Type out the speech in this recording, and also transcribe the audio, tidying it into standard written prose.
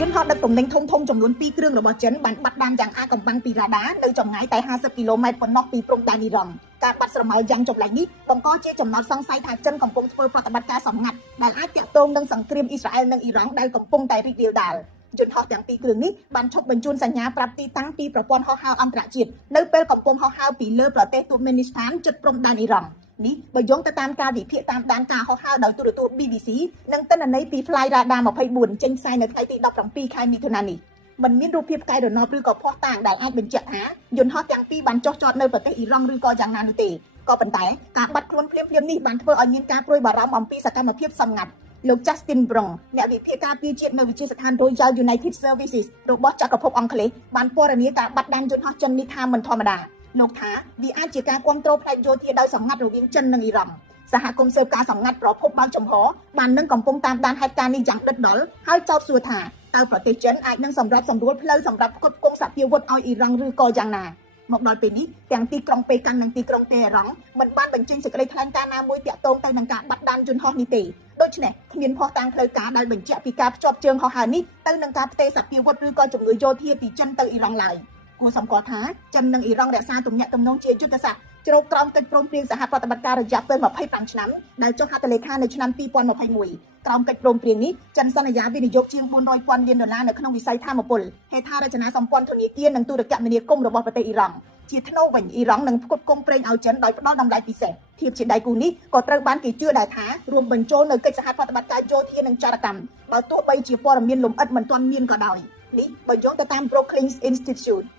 យន្តហោះដឹកទំនិញធំៗចំនួន2គ្រឿងរបស់ចិនបានបាត់ដានយ៉ាងអាកំបាំងពីរ៉ាដានៅចម្ងាយតែ50គីឡូម៉ែត្រប៉ុណ្ណោះពីព្រំដែនអ៊ីរ៉ង់ការបាត់ស្រមោលយ៉ាងចម្លែកនេះបង្កជាចំណោទសង្ស័យថាចិនកំពុងធ្វើប្រតិបត្តិការសម្ងាត់ដែលអាចទាក់ទងនឹងសង្គ្រាមអ៊ីស្រាអែលនិងអ៊ីរ៉ង់ដែលកំពុងតែរីករាលដាលយន្តហោះទាំងពីរគ្រឿងនេះបានឈប់បញ្ជូនសញ្ញាប្រាប់ទីតាំងពីប្រព័ន្ធហោះហើរអន្តរជាតិនៅពេលកំពុងហោះហើរពីលើប្រទេសទូមេនីស្ថានជិតព្រំដែនអ៊ីរ៉ង់នេះបើយោងទៅតាមការវិភាគតាមដានការហោះហើរដោយទូរទស្សន៍ BBC និងទិន្នន័យពី Fly Radar 24ចេញផ្សាយនៅថ្ងៃទី17ខែមិថុនានេះមិនមានរូបភាពផ្កាយរណបឬក៏ភស្តុតាងដែលអាចបញ្ជាក់ថាយន្តហោះទាំងពីរបានចុះចតនៅប្រទេសអ៊ីរ៉ង់ឬក៏យ៉ាងណានោះទេក៏ប៉ុន្តែការបាត់ខ្លួនភ្លាមៗនេះបានធ្វើឲ្យមានការព្រួយបារម្ភអំពីសកម្មភាពសម្ងាត់លោក Justin Brong អ្នកវិភាគការពារជាតិនៅវិទ្យាស្ថាន Royal United Services របស់ចក្រភពអង់គ្លេសបានពណ៌នាការបាត់ដានយន្តហោះចិននេះថាមិនធម្មតាលោកថាវាអាចជាការគ្រប់គ្រងផ្នែកយោធាដោយសម្ងាត់រវាងចិននិងអ៊ីរ៉ង់សហគមន៍ស៊ើបការសម្ងាត់ប្រភពបើកចំហបាននឹងកំពុងតាមដានហេតុការណ៍នេះយ៉ាងដិតដល់ហើយចោទសួរថាតើប្រទេសចិនអាចនឹងសម្របសម្រួលផ្លូវសម្រាប់ផ្គត់ផ្គង់សពាវុធឲ្យអ៊ីរ៉ង់ឬក៏យ៉ាងណាមកដល់ពេលនេះទាំងទីក្រុងប៉េកាំងនិងទីក្រុងតេហេរ៉ង់មិនបានបញ្ចេញសេចក្តីថ្លែងការណ៍ណាមួយទាក់ទងទៅនឹងការបាត់ដានយន្តហោះនេះទេដូច្នេះគ្មានភស្តុតាងផ្លូវការដែលបញ្ជាក់ពីការភ្ជាប់ជើងហោះហើរនេះទៅនឹងការផ្ទេរសពាវុធឬក៏ជំនួយយោធាពីចិនទៅអ៊ីរ៉ង់ឡើយគួរសម្គាល់ថាចិននិងអ៊ីរ៉ង់រក្សាទំនាក់ទំនងជាយុទ្ធសាស្ត្រជ្រោកក្រោមកិច្ចព្រមព្រៀងសហប្រតិបត្តិការរយៈពេល25ឆ្នាំដែលចុះហត្ថលេខានៅឆ្នាំ2021ក្រោមកិច្ចព្រមព្រៀងនេះចិនសន្យាវិនិយោគជាង$400,000 លាននៅក្នុងវិស័យថាមពលហេដ្ឋារចនាសម្ព័ន្ធធនាគារនិងទូរគមនាគមន៍របស់ប្រទេសអ៊ីរ៉ង់ជាថ្នូរវិញអ៊ីរ៉ង់នឹងផ្គត់ផ្គង់ប្រេងឲ្យចិនដោយផ្ដល់តម្លៃពិសេសធៀបជាដៃគូនេះក៏ត្រូវបានគេជឿដែរថារួមបញ្ចូលនៅកិច្ចសហប្រតិបត្តិការយោធានិងចរកម្មបើទោះបីជាព័ត៌មានលម្អិតមិនទាន់មានក៏ដោយនេះបើយោងទៅតាម Brookings Institute